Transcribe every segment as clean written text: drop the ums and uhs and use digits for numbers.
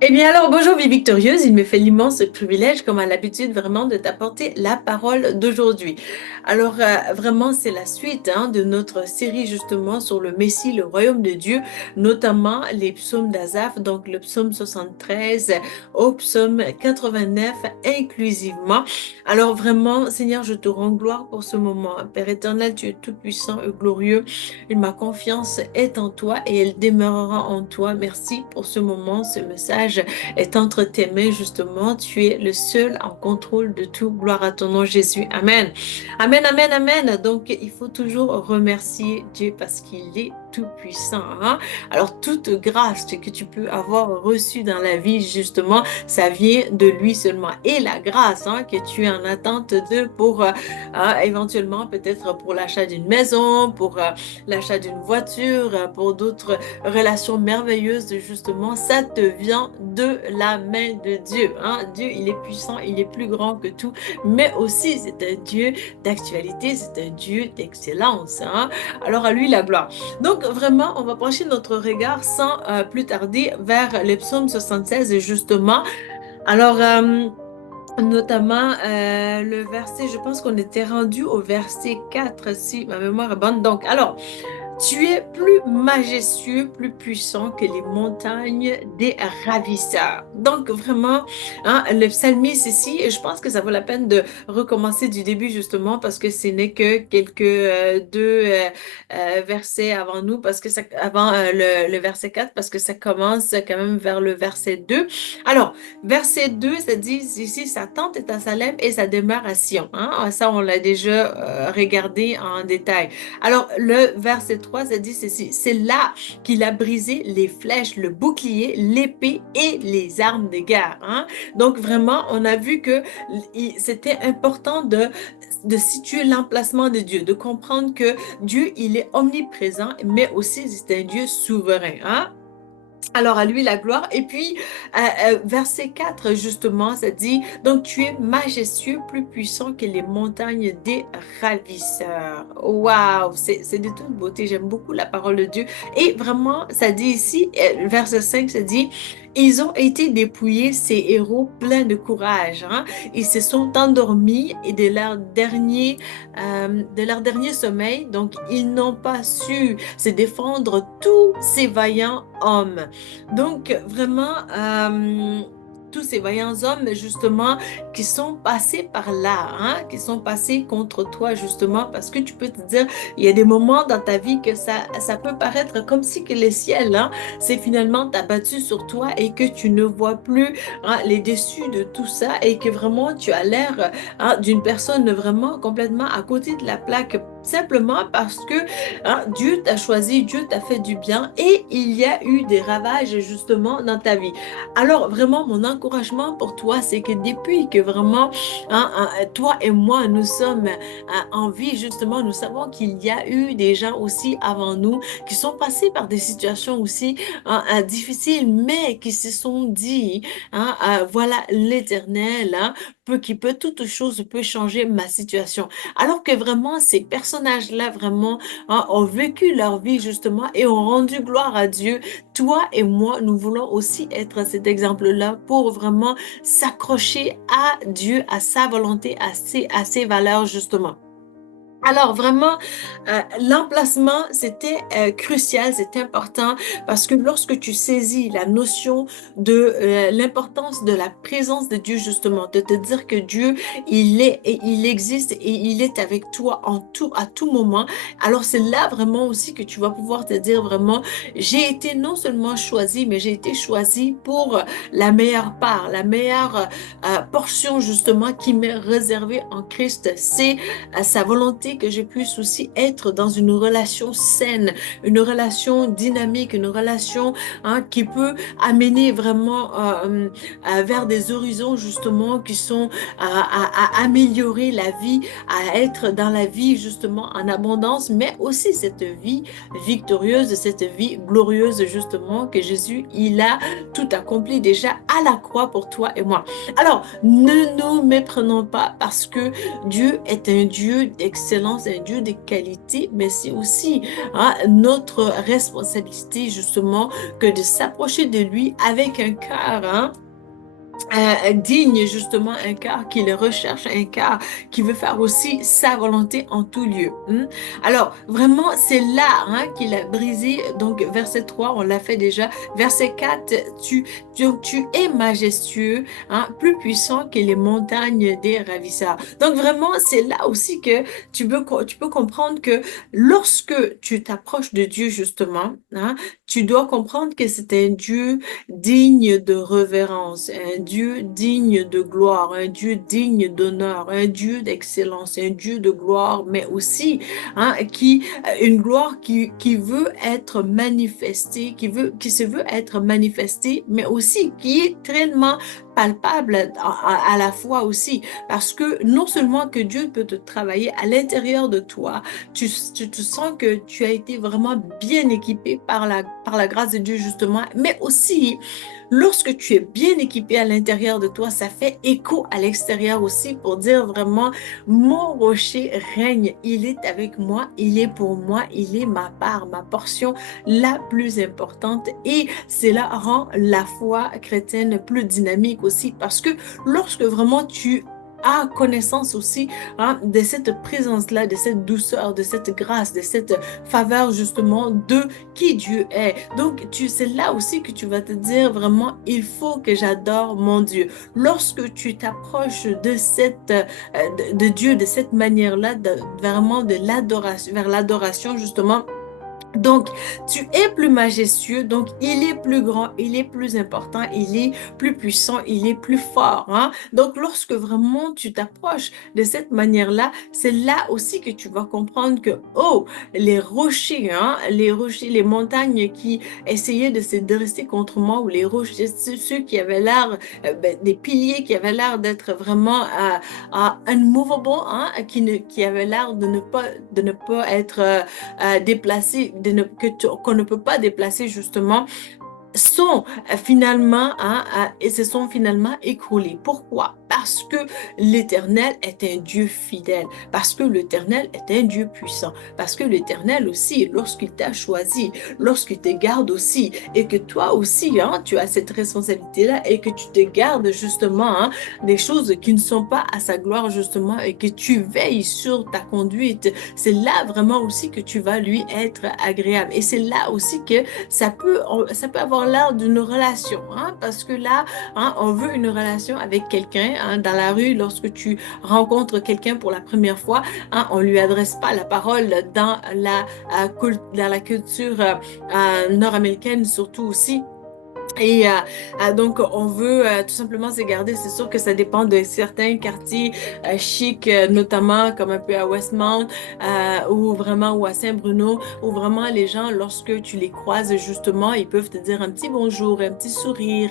Eh bien alors, bonjour vie victorieuse, il me fait l'immense privilège, comme à l'habitude, vraiment de t'apporter la parole d'aujourd'hui. Alors, vraiment, c'est la suite de notre série justement sur le Messie, le royaume de Dieu, notamment les psaumes d'Asaph, donc le psaume 73 au psaume 89 inclusivement. Alors vraiment, Seigneur, je te rends gloire pour ce moment. Père éternel, tu es tout puissant et glorieux. Et ma confiance est en toi et elle demeurera en toi. Merci pour ce moment, ce message est entre tes mains justement. Tu es le seul en contrôle de tout. Gloire à ton nom Jésus. Amen. Amen, amen, amen. Donc il faut toujours remercier Dieu parce qu'il est tout puissant. Alors toute grâce que tu peux avoir reçue dans la vie justement, ça vient de lui seulement. Et la grâce que tu es en attente de pour éventuellement peut-être pour l'achat d'une maison, pour l'achat d'une voiture, pour d'autres relations merveilleuses, justement, ça te vient de la main de Dieu. Dieu, il est puissant, il est plus grand que tout, mais aussi c'est un Dieu d'actualité, c'est un Dieu d'excellence. Alors à lui la gloire. Donc vraiment, on va pencher notre regard sans plus tarder vers le psaume 76, justement. Alors, notamment le verset, je pense qu'on était rendu au verset 4 si ma mémoire est bonne. Donc, alors, tu es plus majestueux, plus puissant que les montagnes des ravisseurs. Donc vraiment, le psalmiste ici, et je pense que ça vaut la peine de recommencer du début justement parce que ce n'est que quelques deux versets avant nous, parce que ça, avant le verset 4, parce que ça commence quand même vers le verset 2. Alors, verset 2, ça dit ici, sa tente est à Salem et sa demeure à Sion. Ça, on l'a déjà regardé en détail. Alors, le verset 3, ça dit ceci, c'est là qu'il a brisé les flèches, le bouclier, l'épée et les armes de guerre. Donc, vraiment, on a vu que c'était important de situer l'emplacement de Dieu, de comprendre que Dieu, il est omniprésent, mais aussi c'est un Dieu souverain. Alors à lui la gloire. Et puis, verset 4 justement, ça dit, donc tu es majestueux, plus puissant que les montagnes des ravisseurs. Waouh, c'est de toute beauté. J'aime beaucoup la parole de Dieu. Et vraiment, ça dit ici, verset 5, ça dit, ils ont été dépouillés, ces héros pleins de courage. Ils se sont endormis et de leur dernier sommeil. Donc, ils n'ont pas su se défendre tous ces vaillants hommes. Donc, vraiment, tous ces vaillants hommes, justement, qui sont passés par là, qui sont passés contre toi, justement, parce que tu peux te dire, il y a des moments dans ta vie que ça peut paraître comme si que le ciel, c'est finalement abattu sur toi et que tu ne vois plus les dessus de tout ça et que vraiment tu as l'air d'une personne vraiment complètement à côté de la plaque, simplement parce que Dieu t'a choisi, Dieu t'a fait du bien et il y a eu des ravages justement dans ta vie. Alors vraiment, mon encouragement pour toi, c'est que depuis que vraiment toi et moi, nous sommes en vie, justement, nous savons qu'il y a eu des gens aussi avant nous qui sont passés par des situations aussi difficiles, mais qui se sont dit, voilà, l'Éternel qui peut, toute chose peut changer ma situation. Alors que vraiment, ces personnages-là, vraiment, ont vécu leur vie justement et ont rendu gloire à Dieu. Toi et moi, nous voulons aussi être cet exemple-là pour vraiment s'accrocher à Dieu, à sa volonté, à ses valeurs justement. Alors vraiment, l'emplacement, c'était crucial, c'est important parce que lorsque tu saisis la notion de l'importance de la présence de Dieu, justement, de te dire que Dieu, il est et il existe et il est avec toi en tout, à tout moment, alors c'est là vraiment aussi que tu vas pouvoir te dire vraiment, j'ai été non seulement choisi, mais j'ai été choisi pour la meilleure part, la meilleure portion justement qui m'est réservée en Christ. C'est à sa volonté que je puisse aussi être dans une relation saine, une relation dynamique, une relation qui peut amener vraiment vers des horizons justement qui sont à améliorer la vie, à être dans la vie justement en abondance, mais aussi cette vie victorieuse, cette vie glorieuse justement que Jésus, il a tout accompli déjà à la croix pour toi et moi. Alors, ne nous méprenons pas parce que Dieu est un Dieu d'excellence d'excellence, un Dieu de qualité, mais c'est aussi notre responsabilité justement que de s'approcher de lui avec un cœur, digne justement, un cœur qui le recherche, un cœur qui veut faire aussi sa volonté en tout lieu. Alors, vraiment, c'est là qu'il a brisé. Donc, verset 3 on l'a fait déjà. Verset 4 tu es majestueux, plus puissant que les montagnes des ravisseurs. Donc, vraiment, c'est là aussi que tu peux comprendre que lorsque tu t'approches de Dieu, justement, tu dois comprendre que c'est un Dieu digne de révérence, un Dieu digne de gloire, un Dieu digne d'honneur, un Dieu d'excellence, un Dieu de gloire, mais aussi une gloire qui veut être manifestée, qui se veut être manifestée, mais aussi qui est tellement palpable à la fois aussi, parce que non seulement que Dieu peut te travailler à l'intérieur de toi, tu te sens que tu as été vraiment bien équipé par la grâce de Dieu justement, mais aussi lorsque tu es bien équipé à l'intérieur de toi, ça fait écho à l'extérieur aussi pour dire vraiment, mon rocher règne, il est avec moi, il est pour moi, il est ma part, ma portion la plus importante et cela rend la foi chrétienne plus dynamique aussi parce que lorsque vraiment tu as connaissance aussi de cette présence-là, de cette douceur, de cette grâce, de cette faveur justement de qui Dieu est. Donc, c'est là aussi que tu vas te dire vraiment, il faut que j'adore mon Dieu. Lorsque tu t'approches de Dieu de cette manière-là, vraiment de l'adoration, vers l'adoration justement, donc, tu es plus majestueux, donc il est plus grand, il est plus important, il est plus puissant, il est plus fort. Donc, lorsque vraiment tu t'approches de cette manière-là, c'est là aussi que tu vas comprendre que, oh, les rochers, les montagnes qui essayaient de se dresser contre moi, ou les rochers, ceux qui avaient l'air, des piliers qui avaient l'air d'être vraiment unmovable, qui avaient l'air de ne pas être déplacés, qu'on ne peut pas déplacer justement, sont finalement et se sont finalement écroulés. Pourquoi? Parce que l'Éternel est un Dieu fidèle, parce que l'Éternel est un Dieu puissant, parce que l'Éternel aussi, lorsqu'il t'a choisi, lorsqu'il te garde aussi, et que toi aussi, tu as cette responsabilité-là, et que tu te gardes justement des choses qui ne sont pas à sa gloire justement, et que tu veilles sur ta conduite, c'est là vraiment aussi que tu vas lui être agréable. Et c'est là aussi que ça peut avoir l'air d'une relation, parce que là, on veut une relation avec quelqu'un dans la rue. Lorsque tu rencontres quelqu'un pour la première fois, on lui adresse pas la parole dans la culture nord-américaine surtout aussi. Et donc, on veut tout simplement se garder. C'est sûr que ça dépend de certains quartiers chics, notamment comme un peu à Westmount ou à Saint-Bruno, où vraiment les gens, lorsque tu les croises justement, ils peuvent te dire un petit bonjour, un petit sourire.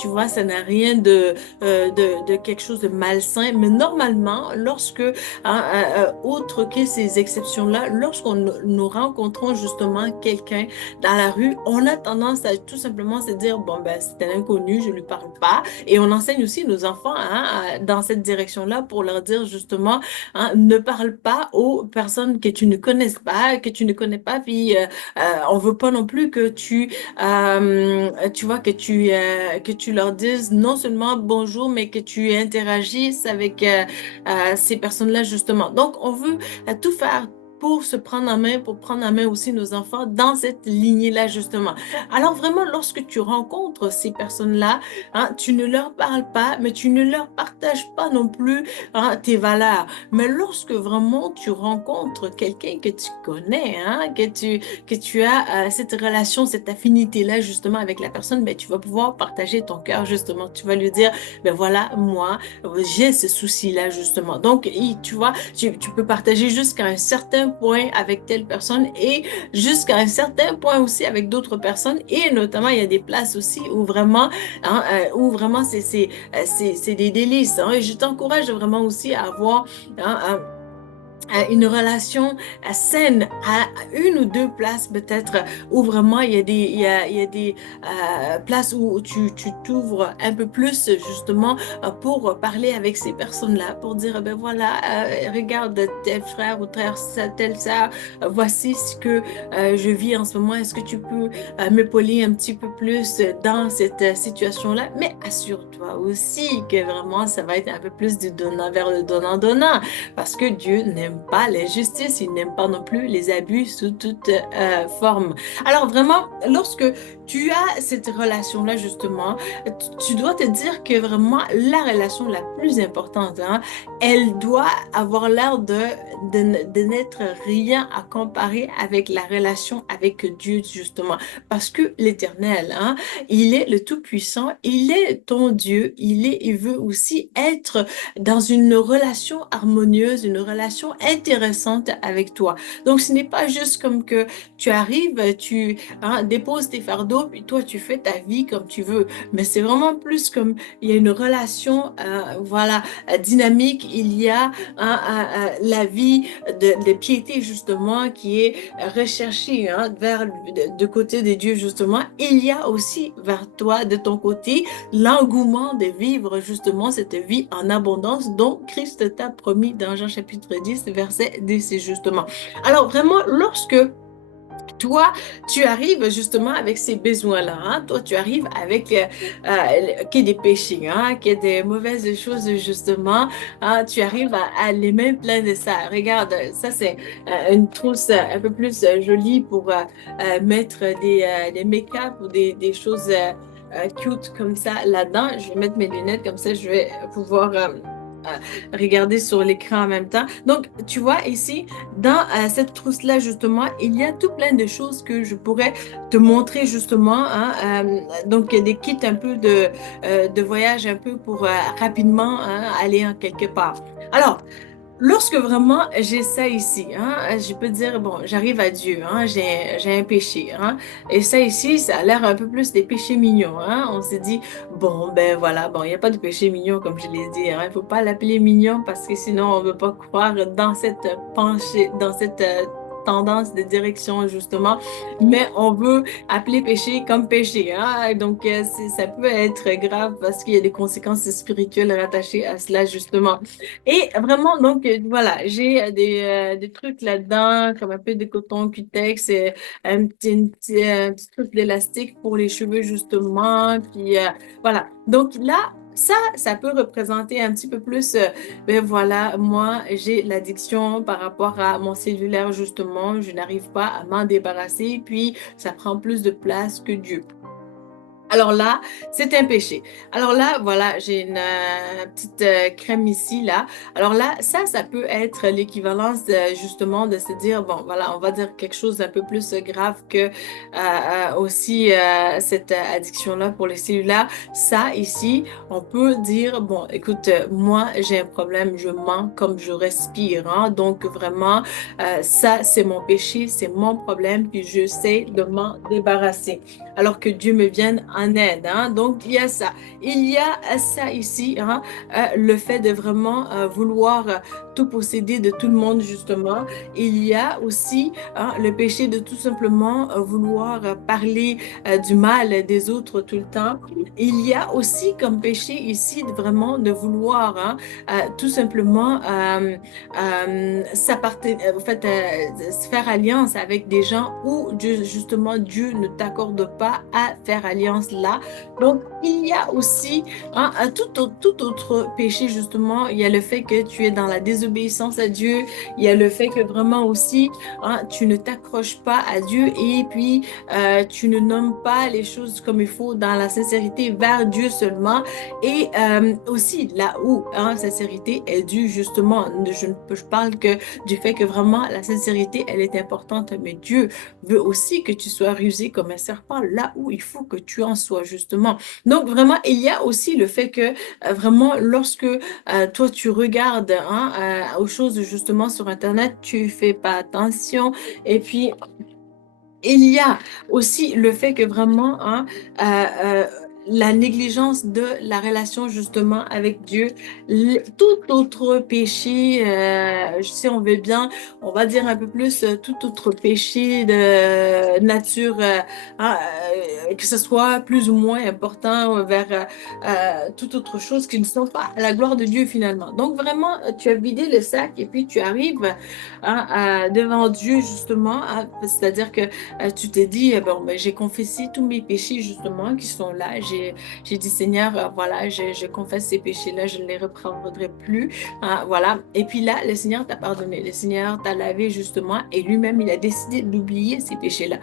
Tu vois, ça n'a rien de quelque chose de malsain. Mais normalement, outre que ces exceptions-là, lorsqu'on nous rencontrons justement quelqu'un dans la rue, on a tendance à tout simplement se dire, bon, ben, c'est un inconnu, je lui parle pas. Et on enseigne aussi nos enfants dans cette direction-là pour leur dire justement, ne parle pas aux personnes que tu ne connais pas, puis on veut pas non plus que tu vois, que tu leur dises non seulement bonjour, mais que tu interagisses avec ces personnes-là justement. Donc, on veut tout faire pour se prendre en main, pour prendre en main aussi nos enfants dans cette lignée-là, justement. Alors vraiment, lorsque tu rencontres ces personnes-là, tu ne leur parles pas, mais tu ne leur partages pas non plus tes valeurs. Mais lorsque vraiment tu rencontres quelqu'un que tu connais, que tu as cette relation, cette affinité-là, justement, avec la personne, ben, tu vas pouvoir partager ton cœur, justement. Tu vas lui dire, ben voilà, moi, j'ai ce souci-là, justement. Donc, tu vois, tu peux partager jusqu'à un certain point avec telle personne et jusqu'à un certain point aussi avec d'autres personnes. Et notamment, il y a des places aussi où vraiment c'est des délices. Et je t'encourage vraiment aussi à avoir une relation saine à une ou deux places peut-être où vraiment il y a des places où tu t'ouvres un peu plus justement pour parler avec ces personnes-là, pour dire ben voilà, regarde tel frère ou telle sœur, voici ce que je vis en ce moment, est-ce que tu peux m'épauler un petit peu plus dans cette situation-là? Mais assure-toi aussi que vraiment ça va être un peu plus du donnant vers le donnant-donnant. Parce que Dieu n'aime pas l'injustice, il n'aime pas non plus les abus sous toute forme. Alors vraiment, lorsque tu as cette relation-là, justement, tu dois te dire que vraiment la relation la plus importante, hein, elle doit avoir l'air de n'être rien à comparer avec la relation avec Dieu, justement. Parce que l'Éternel, hein, il est le Tout-Puissant, il est ton Dieu, il veut aussi être dans une relation harmonieuse, une relation intéressante avec toi. Donc, ce n'est pas juste comme que tu arrives, tu déposes tes fardeaux, puis toi, tu fais ta vie comme tu veux. Mais c'est vraiment plus comme il y a une relation, voilà, dynamique. Il y a la vie de piété, justement, qui est recherchée vers de côté de Dieu, justement. Il y a aussi vers toi, de ton côté, l'engouement de vivre justement cette vie en abondance dont Christ t'a promis dans Jean chapitre 10, verset 10 justement. Alors vraiment, lorsque toi, tu arrives justement avec ces besoins-là, hein? Toi, tu arrives avec qui est des péchés, hein? Qui est des mauvaises choses justement, hein? Tu arrives à les mains pleines de ça. Regarde, ça c'est une trousse un peu plus jolie pour mettre des make-up ou des choses cute comme ça là-dedans. Je vais mettre mes lunettes comme ça, je vais pouvoir regarder sur l'écran en même temps. Donc, tu vois ici, dans cette trousse-là, justement, il y a tout plein de choses que je pourrais te montrer, justement. Donc, des kits un peu de voyage, un peu pour rapidement aller en quelque part. Alors, lorsque vraiment j'ai ça ici, hein, je peux dire, bon, j'arrive à Dieu, hein, j'ai un péché, hein, et ça ici, ça a l'air un peu plus des péchés mignons, hein. On s'est dit, bon, ben voilà, bon, il n'y a pas de péché mignon, comme je l'ai dit, hein, il ne faut pas l'appeler mignon parce que sinon on ne veut pas croire dans cette penchée, dans cette tendance de direction, justement, mais on veut appeler péché comme péché, hein. Donc, ça peut être grave parce qu'il y a des conséquences spirituelles rattachées à cela, justement. Et vraiment, donc, voilà, j'ai des trucs là-dedans, comme un peu de coton, cutex, un petit truc d'élastique pour les cheveux, justement. Puis, voilà. Donc, là, ça peut représenter un petit peu plus, ben voilà, moi, j'ai l'addiction par rapport à mon cellulaire, justement. Je n'arrive pas à m'en débarrasser. Puis, ça prend plus de place que Dieu. Alors là, c'est un péché. Alors là, voilà, j'ai une petite crème ici, là. Alors là, ça peut être l'équivalence justement de se dire, bon, voilà, on va dire quelque chose d'un peu plus grave que aussi cette addiction-là pour les cellules-là. Ça, ici, on peut dire, bon, écoute, moi, j'ai un problème, je mens comme je respire, hein. Donc, vraiment, ça, c'est mon péché, c'est mon problème, puis je sais de m'en débarrasser alors que Dieu me vienne en aide, hein. Donc, il y a ça. Il y a ça ici, hein, le fait de vraiment vouloir tout posséder de tout le monde, justement. Il y a aussi le péché de tout simplement vouloir parler du mal des autres tout le temps. Il y a aussi comme péché ici vraiment de vouloir tout simplement en fait, faire alliance avec des gens où Dieu, justement Dieu ne t'accorde pas à faire alliance là. Donc, il y a aussi un tout autre péché, justement. Il y a le fait que tu es dans la désobéissance à Dieu. Il y a le fait que vraiment aussi, tu ne t'accroches pas à Dieu et puis tu ne nommes pas les choses comme il faut dans la sincérité vers Dieu seulement. Et aussi, là où sincérité est due, justement, je parle que du fait que vraiment la sincérité, elle est importante, mais Dieu veut aussi que tu sois rusé comme un serpent là où il faut que tu en sois, justement. Donc, vraiment, il y a aussi le fait que vraiment, lorsque toi, tu regardes aux choses, justement, sur Internet, tu fais pas attention. Et puis, il y a aussi le fait que vraiment, euh, euh, la négligence de la relation justement avec Dieu, tout autre péché, si on veut bien, on va dire un peu plus, tout autre péché de nature, hein, que ce soit plus ou moins important vers toute autre chose qui ne sont pas à la gloire de Dieu finalement. Donc vraiment, tu as vidé le sac et puis tu arrives hein, devant Dieu justement, hein, c'est-à-dire que tu t'es dit, bon, ben, j'ai confessé tous mes péchés justement qui sont là. J'ai dit, Seigneur, voilà, je confesse ces péchés-là, je ne les reprendrai plus. Hein, voilà. Et puis là, le Seigneur t'a pardonné. Le Seigneur t'a lavé justement et lui-même, il a décidé d'oublier ces péchés-là.